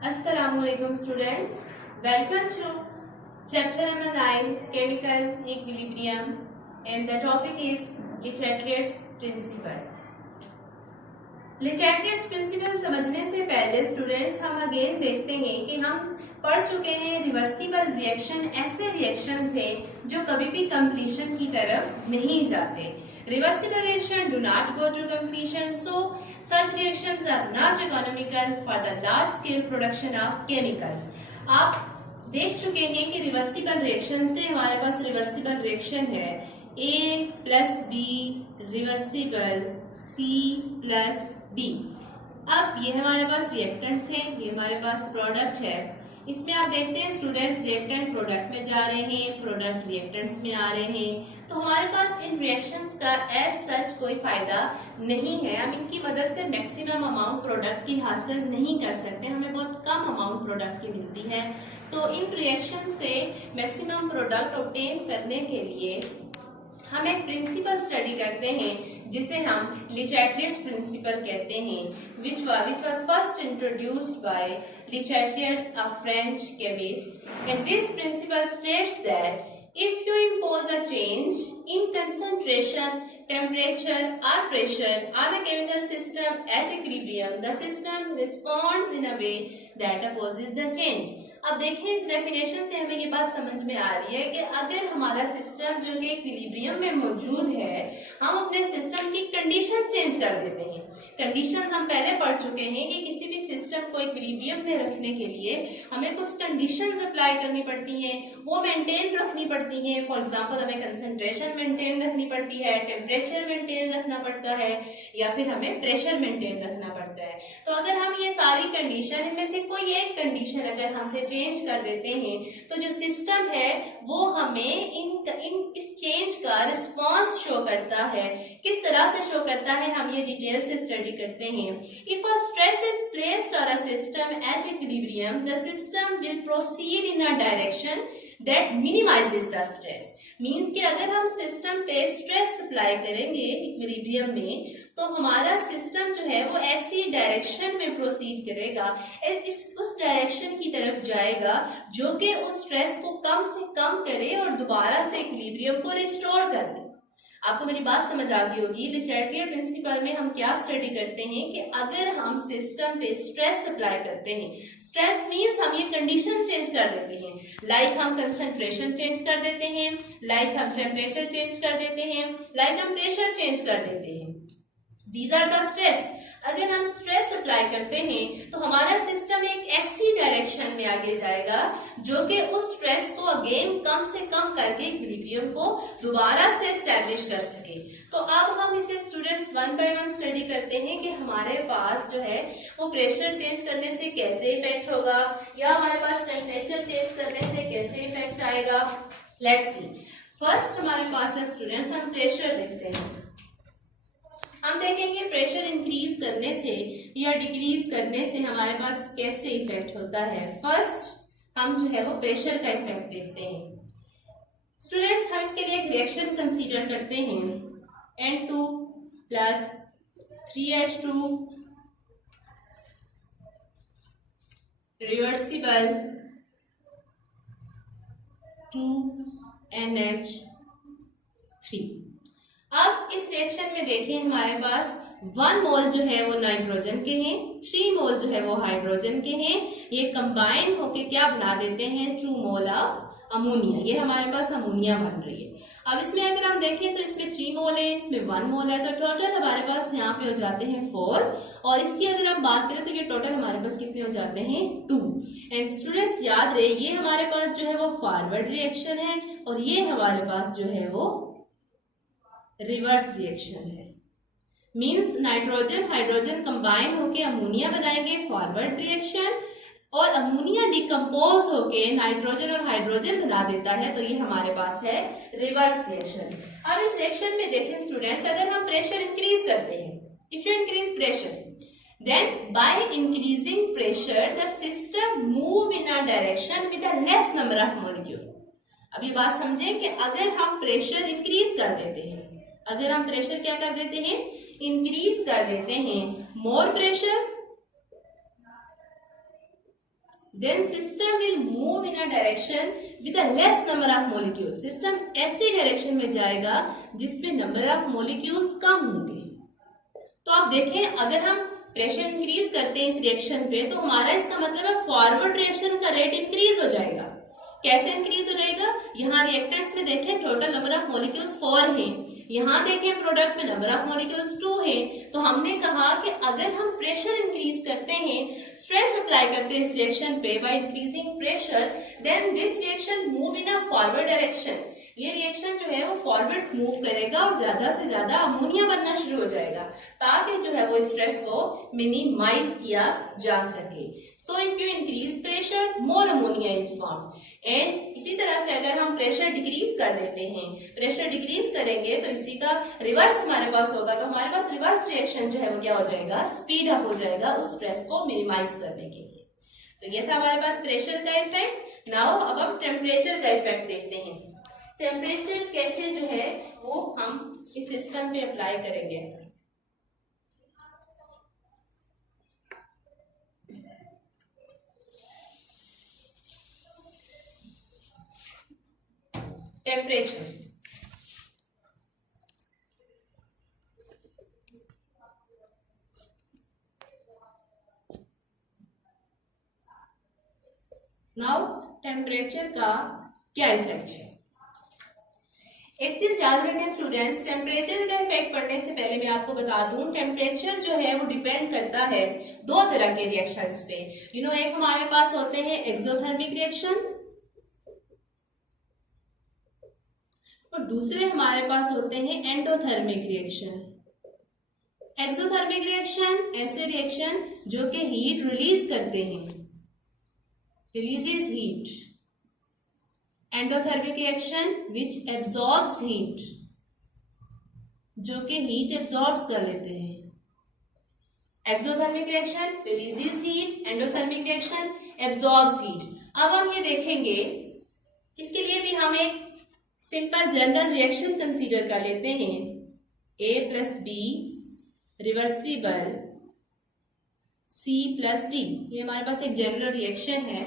Assalamualaikum students. Welcome to chapter number 9 Chemical Equilibrium and the topic is Le Chatelier's Principle. Le Chatelier's Principle समझने से पहले students हम again देखते हैं कि हम पढ़ चुके हैं रिवर्सिबल रिएक्शन ऐसे रिएक्शंस हैं जो कभी भी कंप्लीशन की तरफ नहीं जाते. Reversible reaction do not go to completion, so such reactions are not economical for the large scale production of chemicals. आप देख चुके हैं कि रिवर्सिबल रिएक्शन से हमारे पास रिवर्सिबल रिएक्शन है A plus B reversible C plus D. अब ये हमारे पास रिएक्टेंट्स हैं, ये हमारे पास प्रोडक्ट है. इसमें आप देखते हैं स्टूडेंट्स रिएक्टेंट प्रोडक्ट में जा रहे हैं, प्रोडक्ट रिएक्टेंट्स में आ रहे हैं, तो हमारे पास इन रिएक्शंस का एज सच कोई फायदा नहीं है. हम इनकी मदद से मैक्सिमम अमाउंट प्रोडक्ट की हासिल नहीं कर सकते, हमें बहुत कम अमाउंट प्रोडक्ट की मिलती है. तो इन रिएक्शन से मैक्सिमम प्रोडक्ट ऑब्टेन करने के लिए हम एक प्रिंसिपल स्टडी करते हैं जिसे हम ले चैटलियर्स प्रिंसिपल कहते हैं, which was first introduced by Le Chatelier, a French chemist. And this principle states that if you impose a change in concentration, temperature or pressure on a chemical system at equilibrium, the system responds in a way that opposes the change. अब देखें इस definition से हमें ये बात समझ में आ रही है कि अगर हमारा सिस्टम जो कि इक्विलिब्रियम में मौजूद है, हम अपने सिस्टम की कंडीशन चेंज कर देते हैं. कंडीशन हम पहले पढ़ चुके हैं कि किसी भी सिस्टम को इक्विलिब्रियम में रखने के लिए हमें कुछ कंडीशंस अप्लाई करनी पड़ती हैं, वो मेंटेन रखनी पड़ती हैं. फॉर एग्जांपल हमें कंसंट्रेशन मेंटेन रखनी पड़ती है, टेम्परेचर मेंटेन रखना पड़ता है, या फिर हमें प्रेशर मेंटेन रखना पड़ता है. तो अगर हम ये सारी कंडीशन इनमें से कोई एक कंडीशन अगर हमसे चेंज कर देते हैं तो जो सिस्टम है वो हमें इस चेंज का रिस्पांस शो करता है. किस तरह से शो करता है हम ये डिटेल से स्टडी करते हैं. If a stress is placed on a system at equilibrium, the system will proceed in a direction that minimises the stress. Means कि अगर हम सिस्टम पे स्ट्रेस अप्लाई करेंगे इक्विलिब्रियम में तो हमारा सिस्टम जो है वो ऐसी डायरेक्शन में प्रोसीड करेगा, उस डायरेक्शन की तरफ जाएगा जो कि उस स्ट्रेस को कम से कम करे और दोबारा से इक्विलिब्रियम को रिस्टोर कर ले. आपको मेरी बात समझ आ गई होगी. ले चैटलियर प्रिंसिपल में हम क्या स्टडी करते हैं कि अगर हम सिस्टम पे स्ट्रेस अप्लाई करते हैं, स्ट्रेस मीन्स हम ये कंडीशन चेंज कर देते हैं, लाइक हम कंसंट्रेशन चेंज कर देते हैं, लाइक हम टेम्परेचर चेंज कर देते हैं, लाइक हम प्रेशर चेंज कर देते हैं. These are the stress. अगर हम स्ट्रेस अप्लाई करते हैं तो हमारा सिस्टम एक ऐसी डायरेक्शन में आगे जाएगा जो कि उस स्ट्रेस को अगेन कम से कम करके इक्विलिब्रियम को दोबारा से एस्टैब्लिश कर सके. तो अब हम इसे students one by one study करते हैं कि हमारे पास जो है वो प्रेशर चेंज करने से कैसे इफेक्ट होगा या हमारे पास टेम्परेचर चेंज करने से कैसे इफेक्ट आएगा. Let's see. फर्स्ट हमारे पास है स्टूडेंट्स, हम प्रेशर देखते हैं. हम देखेंगे प्रेशर इंक्रीज करने से या डिक्रीज करने से हमारे पास कैसे इफेक्ट होता है. फर्स्ट हम जो है वो प्रेशर का इफेक्ट देखते हैं. स्टूडेंट्स हम इसके लिए एक रिएक्शन कंसीडर करते हैं. N2 plus 3H2 reversible 2NH3. अब इस रिएक्शन में देखें हमारे पास 1 मोल जो है वो नाइट्रोजन के हैं, 3 मोल जो है वो हाइड्रोजन के हैं. ये कंबाइन होके क्या बना देते हैं 2 मोल ऑफ अमोनिया. ये हमारे पास अमोनिया बन रही है. अब इसमें अगर हम देखें तो इसमें 3 मोल है, इसमें 1 मोल है, तो टोटल हमारे पास यहाँ पे हो जाते हैं 4. और इसकी अगर हम बात करें तो ये टोटल हमारे पास कितने हो जाते हैं 2. एंड स्टूडेंट्स याद रहे ये हमारे पास जो है वो फॉरवर्ड रिएक्शन है और ये हमारे पास जो है वो रिवर्स रिएक्शन है. मींस नाइट्रोजन हाइड्रोजन कंबाइन होके अमोनिया बनाएंगे, फॉरवर्ड रिएक्शन, और अमोनिया डिकम्पोज होके नाइट्रोजन और हाइड्रोजन बना देता है, तो ये हमारे पास है रिवर्स रिएक्शन. अब इस रिएक्शन में देखें स्टूडेंट्स, अगर हम प्रेशर इंक्रीज करते हैं, if you increase pressure then by increasing pressure the system move in a direction with a less number of molecule. अब ये बात समझें कि अगर हम प्रेशर इंक्रीज कर देते हैं, अगर हम प्रेशर क्या कर देते हैं इंक्रीज कर देते हैं, more pressure then system will move in a direction with a less number of molecules. System ऐसी डायरेक्शन में जाएगा जिसमें नंबर ऑफ मोलिक्यूल्स कम होंगे। तो आप देखें, अगर हम प्रेशर इंक्रीज करते हैं इस रिएक्शन पे, तो हमारा इसका मतलब है फॉरवर्ड रिएक्शन का रेट इंक्रीज हो जाएगा। कैसे इंक्रीज हो जाएगा? यहाँ रिएक्टेंट्स में देखें टोटल नंबर ऑफ मॉलिक्यूल्स 4 हैं, यहाँ देखें प्रोडक्ट में नंबर ऑफ मॉलिक्यूल्स 2 हैं। तो हमने कहा कि अगर हम प्रेशर इंक्रीज करते हैं, स्ट्रेस अप्लाई करते हैं इस रिएक्शन पे by increasing pressure, then this reaction move in a forward direction. ये रिएक्शन जो है वो फॉरवर्ड मूव करेगा और ज्यादा से ज्यादा अमोनिया बनना शुरू हो जाएगा, ताकि जो है वो स्ट्रेस को मिनिमाइज किया जा सके। So if you increase pressure, more ammonia is formed. And इसी तरह से अगर हम प्रेशर डिक्रीज कर देते हैं, प्रेशर डिक्रीज करेंगे तो इसी का रिवर्स हमारे पास होगा। तो हमारे पास रिवर्स रिएक्शन जो है वो क्या हो जाएगा? स्पीड अप हो जाएगा उस स्ट्रेस को मिनिमाइज करने के लिए। तो ये था हमारे पास प्रेशर का इफेक्ट। नाउ अब हम टेम्परेचर का इफेक्ट देखते हैं। टेम्परेचर कैसे जो है वो हम इस सिस्टम पे अप्लाई करेंगे। टेम्परेचर, नाउ टेम्परेचर का क्या इफेक्ट है? एक चीज याद रखें स्टूडेंट्स, टेम्परेचर का इफेक्ट पढ़ने से पहले मैं आपको बता दूं, टेम्परेचर जो है वो डिपेंड करता है दो तरह के रिएक्शंस पे। एक हमारे पास होते हैं एक्सोथर्मिक रिएक्शन और दूसरे हमारे पास होते हैं एंडोथर्मिक रिएक्शन। एक्सोथर्मिक रिएक्शन ऐसे रिएक्शन जो कि हीट रिलीज करते हैं, releases heat. Endothermic reaction which absorbs heat, जो कि हीट एब्जॉर्ब्स कर लेते हैं। Exothermic reaction releases heat, endothermic reaction absorbs heat. अब हम ये देखेंगे, इसके लिए भी हम एक सिंपल जनरल रिएक्शन कंसीडर कर लेते हैं। A plus B reversible C plus D, ये हमारे पास एक जनरल रिएक्शन है।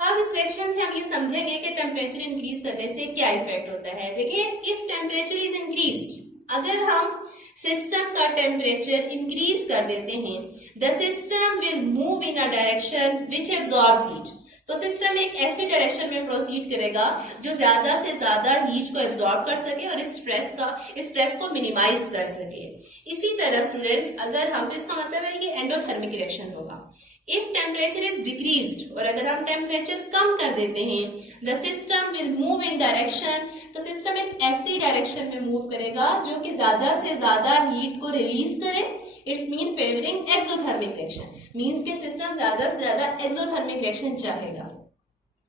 अब इस रिएक्शन से हम ये समझेंगे कि टेम्परेचर इंक्रीज करने से क्या इफेक्ट होता है। देखिए, इफ टेम्परेचर इज इंक्रीज्ड, अगर हम सिस्टम का टेम्परेचर इंक्रीज कर देते हैं, the system will move in a direction which absorbs heat. तो सिस्टम एक ऐसी डायरेक्शन में प्रोसीड करेगा जो ज्यादा से ज्यादा हीट को एब्जॉर्ब कर सके और इस स्ट्रेस को मिनिमाइज कर सके। इसी तरह स्टूडेंट्स, अगर हम, तो इसका मतलब है कि एंडोथर्मिक रिएक्शन होगा। इफ टेम्परेचर इज डिक्रीज्ड, और अगर हम टेम्परेचर कम कर देते हैं, the system will move in direction, तो सिस्टम एक ऐसी डायरेक्शन में मूव करेगा जो कि ज्यादा से ज्यादा हीट को रिलीज करे। It's mean favouring exothermic reaction, means के सिस्टम ज्यादा से ज्यादा एक्सोथर्मिक रिएक्शन चाहेगा।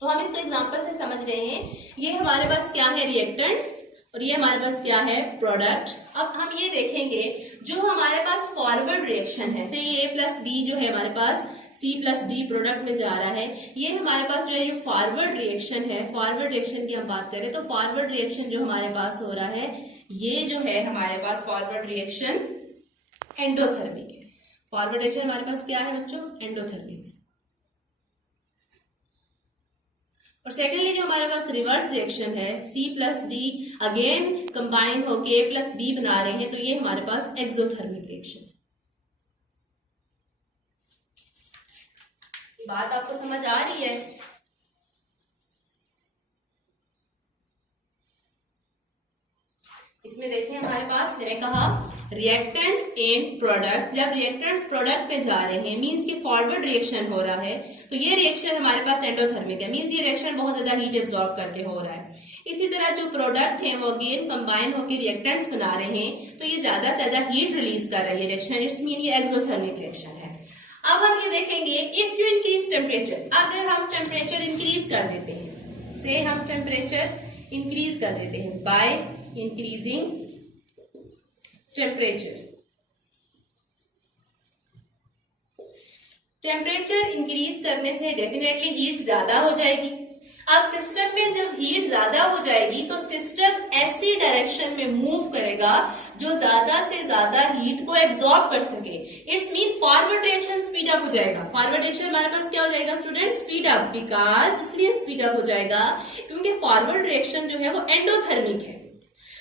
तो हम इसको एग्जांपल से समझ रहे हैं। ये हमारे पास क्या है? रिएक्टेंट्स, और ये हमारे पास क्या है? प्रोडक्ट। अब हम ये देखेंगे, जो हमारे पास फॉरवर्ड रिएक्शन है, से ये A प्लस बी जो है हमारे पास C प्लस D प्रोडक्ट में जा रहा है, ये हमारे पास जो है ये फॉरवर्ड रिएक्शन है। फॉरवर्ड रिएक्शन की हम बात करें तो फॉरवर्ड रिएक्शन जो हमारे पास हो रहा है, ये जो है हमारे पास फॉरवर्ड रिएक्शन एंडोथर्मिक है। फॉरवर्ड रिएक्शन हमारे पास क्या है बच्चों? एंडोथर्मिक। और सेकेंडली जो हमारे पास रिवर्स रिएक्शन है, C plus D again combine होके A प्लस B बना रहे हैं, तो ये हमारे पास एक्सोथर्मिक रिएक्शन है। बात आपको समझ आ रही है? इसमें देखें हमारे पास, मैंने कहा रिएक्टेंट्स एंड प्रोडक्ट। जब रिएक्टेंट्स प्रोडक्ट पे जा रहे हैं, मींस कि फॉरवर्ड रिएक्शन हो रहा है, तो ये रिएक्शन हमारे पास एंडोथर्मिक है, मींस ये रिएक्शन बहुत ज्यादा हीट एब्जॉर्ब करके हो रहा है। इसी तरह जो प्रोडक्ट है वो अगेन कंबाइन होकर रिएक्टेंट्स बना रहे हैं, तो ये ज्यादा से ज्यादा हीट रिलीज कर रही है रिएक्शन। इट्स मीन ये एक्सोथर्मिक रिएक्शन है। अब हम ये देखेंगे, इफ यू इंक्रीज टेम्परेचर, अगर हम टेम्परेचर इंक्रीज कर देते हैं, से हम टेम्परेचर इंक्रीज कर देते हैं by increasing temperature. Temperature increase करने से डेफिनेटली हीट ज्यादा हो जाएगी। अब सिस्टम में जब हीट ज्यादा हो जाएगी तो सिस्टम ऐसी डायरेक्शन में मूव करेगा जो ज्यादा से ज्यादा हीट को एब्जॉर्ब कर सके। It's mean forward reaction speed up हो जाएगा। फॉरवर्ड रिएक्शन हमारे पास क्या हो जाएगा स्टूडेंट? स्पीड अप, बिकॉज इसलिए स्पीड अप हो जाएगा क्योंकि फॉरवर्ड रिएक्शन जो है वो एंडोथर्मिक है।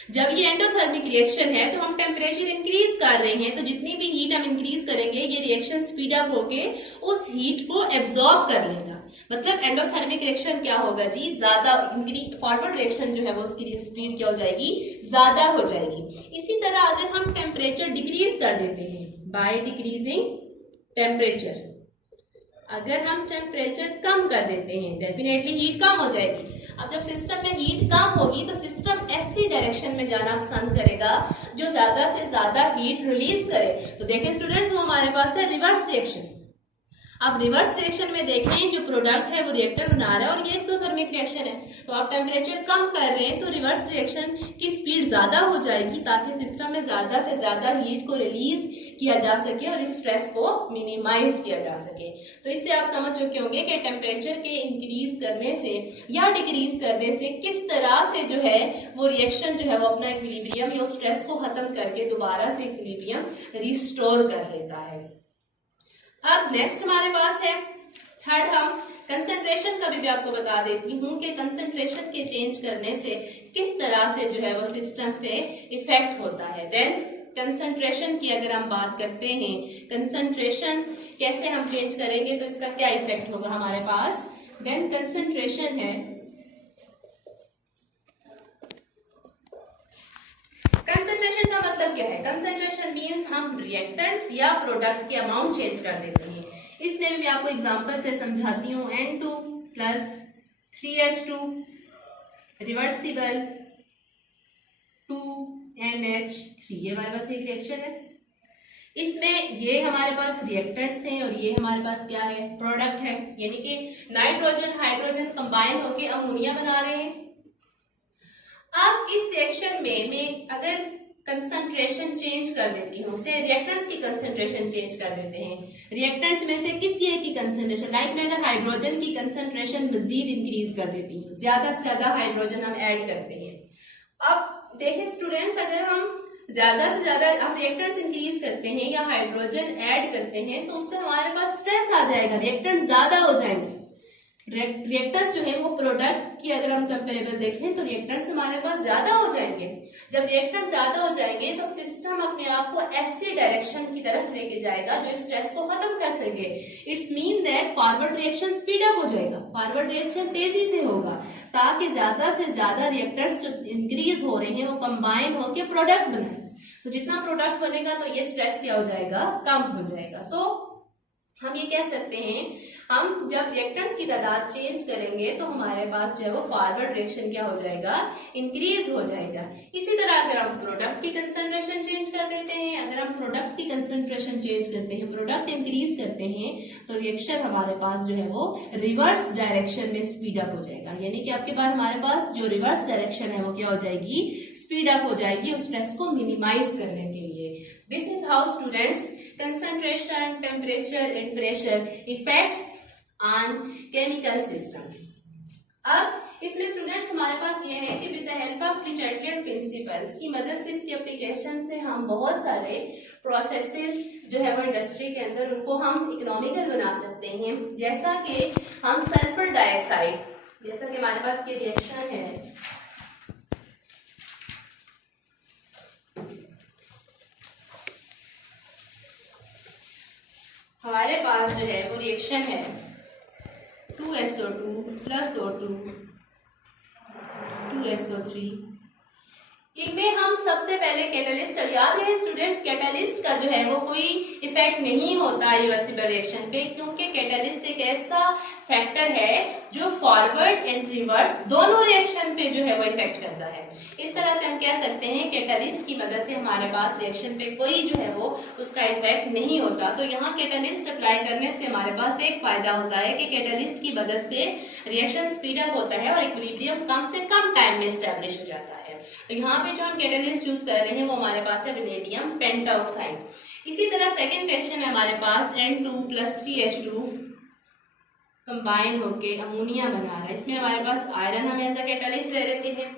जब ये एंडोथर्मिक रिएक्शन है तो हम टेम्परेचर इंक्रीज कर रहे हैं, तो जितनी भी हीट हम इंक्रीज करेंगे ये रिएक्शन स्पीड अप होके उस हीट को एब्जॉर्ब कर लेगा। मतलब एंडोथर्मिक रिएक्शन क्या होगा जी? ज्यादा फॉरवर्ड रिएक्शन जो है वो उसकी स्पीड क्या हो जाएगी? ज्यादा हो जाएगी। इसी तरह अगर हम टेम्परेचर डिक्रीज कर देते हैं बाय डिक्रीजिंग टेम्परेचर, अगर हम टेम्परेचर कम कर देते हैं डेफिनेटली हीट कम हो जाएगी। अब जब सिस्टम में हीट कम होगी तो सिस्टम ऐसी डायरेक्शन में जाना पसंद करेगा जो ज्यादा से ज्यादा हीट रिलीज करे। तो देखें स्टूडेंट्स, वो हमारे पास है रिवर्स रिएक्शन। अब रिवर्स रिएक्शन में देखें जो प्रोडक्ट है वो रिएक्टर बना रहा है और ये एक्सोथर्मिक रिएक्शन है, तो आप टेम्परेचर कम कर रहे हैं तो रिवर्स रिएक्शन की स्पीड ज्यादा हो जाएगी ताकि सिस्टम में ज्यादा से ज्यादा हीट को रिलीज किया जा सके और इस स्ट्रेस को मिनिमाइज किया जा सके। तो इससे आप समझ चुके होंगे कि टेम्परेचर के इंक्रीज करने से या डिक्रीज करने से किस तरह से जो है वो रिएक्शन जो है वो अपना इक्विलिब्रियम या स्ट्रेस को खत्म करके दोबारा से इक्विलिब्रियम रिस्टोर कर लेता है। अब नेक्स्ट हमारे पास है थर्ड, हम कंसंट्रेशन का भी आपको बता देती हूँ कि कंसंट्रेशन के चेंज करने से किस तरह से जो है वो सिस्टम पे इफेक्ट होता है। देन कंसंट्रेशन की अगर हम बात करते हैं, कंसंट्रेशन कैसे हम चेंज करेंगे तो इसका क्या इफेक्ट होगा हमारे पास। देन कंसंट्रेशन है, कंसंट्रेशन का मतलब क्या है? कंसंट्रेशन मींस हम रिएक्टेंट्स या प्रोडक्ट के अमाउंट चेंज कर देते हैं। इसमें भी आपको एग्जांपल से समझाती हूँ। N2 plus 3H2 reversible 2NH3, ये हमारे पास एक रिएक्शन है। इसमें ये हमारे पास रिएक्टेंट्स हैं और ये हमारे पास क्या है? प्रोडक्ट है, यानी कि नाइट्रोजन हाइड्रोजन कंबाइन होके अमोनिया बना रहे हैं। अब इस रिएक्शन में मैं अगर कंसंट्रेशन चेंज कर देती हूँ, से रिएक्टेंट्स की कंसंट्रेशन चेंज कर देते हैं, रिएक्टेंट्स में से किसी एक की कंसंट्रेशन, लाइक मैं अगर हाइड्रोजन की कंसंट्रेशन मजीद इंक्रीज कर देती हूँ, ज्यादा से ज्यादा हाइड्रोजन हम ऐड करते हैं। अब देखें स्टूडेंट्स, अगर हम ज्यादा से ज्यादा हम रिएक्टेंट्स इंक्रीज करते हैं या हाइड्रोजन ऐड करते हैं तो उससे हमारे पास स्ट्रेस आ जाएगा, रिएक्टेंट्स ज्यादा हो जाएंगे। रिएक्टर्स जो है वो प्रोडक्ट की अगर हम कंपेरेबल देखें तो रिएक्टर्स हमारे पास ज्यादा हो जाएंगे। जब रिएक्टर्स ज्यादा हो जाएंगे तो सिस्टम अपने आप को ऐसी डायरेक्शन की तरफ लेके जाएगा जो स्ट्रेस को खत्म कर सके। It's mean that forward reaction speed up हो जाएगा, फॉरवर्ड रिएक्शन तेजी से होगा ताकि ज्यादा से ज्यादा रिएक्टर्स जो इंक्रीज हो रहे हैं वो कंबाइन होकर प्रोडक्ट बनाए। तो जितना प्रोडक्ट बनेगा तो ये स्ट्रेस क्या हो जाएगा? कम हो जाएगा। सो हम ये कह सकते हैं, हम जब रिएक्टेंट्स की तादाद चेंज करेंगे तो हमारे पास जो है वो फॉरवर्ड रिएक्शन क्या हो जाएगा? इंक्रीज हो जाएगा। इसी तरह अगर हम प्रोडक्ट की कंसंट्रेशन चेंज कर देते हैं, अगर हम प्रोडक्ट की कंसंट्रेशन चेंज करते हैं, प्रोडक्ट इंक्रीज करते हैं, तो रिएक्शन हमारे पास जो है वो रिवर्स डायरेक्शन में स्पीड अप हो जाएगा। यानी कि आपके पास हमारे पास जो रिवर्स डायरेक्शन है वो क्या हो जाएगी? स्पीड अप हो जाएगी उस स्ट्रेस को मिनिमाइज करने के लिए। This is how students concentration, temperature and pressure effects on chemical system। अब इसमें स्टूडेंट्स हमारे पास ये है कि विद द हेल्प ऑफ डिचेटलेट प्रिंसिपल्स की मदद से, इसकी एप्लीकेशन से हम बहुत सारे प्रोसेसेस जो है वो इंडस्ट्री के अंदर उनको हम इकोनॉमिकल बना सकते हैं। जैसा कि हम सल्फर डाइऑक्साइड, जैसा कि हमारे पास ये रिएक्शन है, हमारे पास जो है वो रिएक्शन है 2SO2 प्लस O2 2SO3। इनमें हम सबसे पहले कैटलिस्ट, और याद रहे स्टूडेंट्स कैटलिस्ट का जो है वो कोई इफेक्ट नहीं होता रिवर्सिबल रिएक्शन पे, क्योंकि कैटलिस्ट एक ऐसा फैक्टर है जो फॉरवर्ड एंड रिवर्स दोनों रिएक्शन पे जो है वो इफेक्ट करता है। इस तरह से हम कह सकते हैं कैटलिस्ट की मदद से हमारे पास रिएक्शन पे कोई जो है वो उसका इफेक्ट नहीं होता। तो यहाँ कैटलिस्ट अप्लाई करने से हमारे पास एक फायदा होता है कि कैटलिस्ट की मदद से रिएक्शन स्पीड अप होता है और इक्विलिब्रियम कम से कम टाइम में स्टैब्लिश हो जाता है। तो यहाँ पे जो हम कैटलिस्ट यूज कर रहे हैं वो हमारे पास है वेनेडियम पेंटॉक्साइड। इसी तरह सेकेंड रिएक्शन है हमारे पास N2 प्लस 3H2 कंबाइन होके अमोनिया बना रहा है। इसमें हमारे पास आयरन हम ऐसा कैटलिस्ट ले लेते हैं।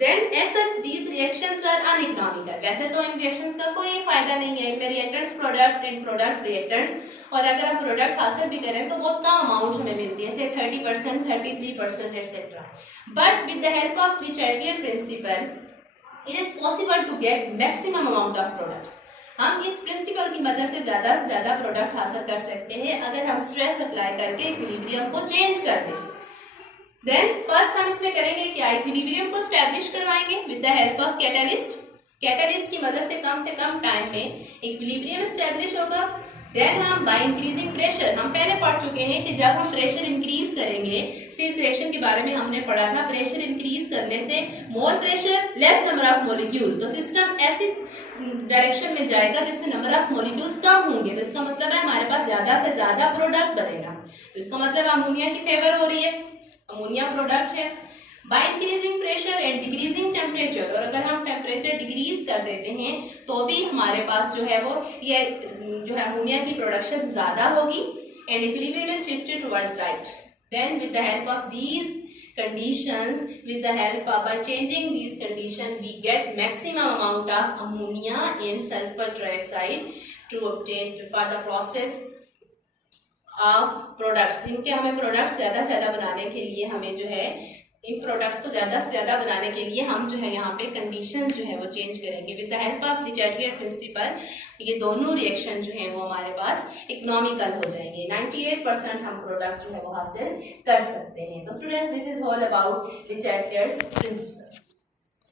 Then as such these reactions are uneconomical। वैसे तो इन रिएक्शंस का कोई फायदा नहीं है, इनमें reactants product and product reactants और अगर हम प्रोडक्ट हासिल भी करें तो बहुत कम अमाउंट हमें मिलती है, जैसे 30%, 33% etcetera. But with the help of the Chatelier principle it is possible to get maximum amount of products. हम इस प्रिंसिपल की मदद से ज्यादा प्रोडक्ट हासिल कर सकते हैं अगर हम स्ट्रेस अप्लाई करके इक्विलिब्रियम को चेंज कर दें। देन फर्स्ट हम इसमें करेंगे क्या, इक्विलिब्रियम को स्टैब्लिश करवाएंगे with the help of catalyst. Catalyst की मदद से कम टाइम में इक्विलिब्रियम स्टैब्लिश होगा। देन हम बाय इंक्रीजिंग प्रेशर, हम पहले पढ़ चुके हैं कि जब हम प्रेशर इंक्रीज करेंगे, सिक्स रिएक्शन के बारे में हमने पढ़ा था, प्रेशर इंक्रीज करने से more pressure less number of molecule, तो सिस्टम ऐसी डायरेक्शन में जाएगा जिसमें नंबर ऑफ मॉलिक्यूल्स कम होंगे। तो इसका मतलब है हमारे पास ज्यादा से ज्यादा प्रोडक्ट बनेगा। तो इसका मतलब अमोनिया की फेवर हो रही है, अमोनिया प्रोडक्ट है। Bye increasing pressure and decreasing temperature, और अगर हम टेम्परेचर डिक्रीज कर देते हैं तो भी हमारे पास जो है वो ये जो है अमोनिया की प्रोडक्शन ज्यादा होगी and equilibrium is shifted towards right. Then with the help of these conditions, with the help of by changing these conditions we get maximum amount of ammonia and sulfur trioxide to obtain for the process of products। इनके हमें products ज्यादा से ज्यादा बनाने के लिए हमें जो है इन प्रोडक्ट्स को ज्यादा से ज्यादा बनाने के लिए हम जो है यहाँ पे कंडीशन जो है वो चेंज करेंगे with the help of the Chatelier principal. ये दोनों रिएक्शन जो है वो हमारे पास इकोनॉमिकल हो जाएंगे, 98% हम प्रोडक्ट जो है वो हासिल कर सकते हैं। तो students this is all about the Chatelier's principal.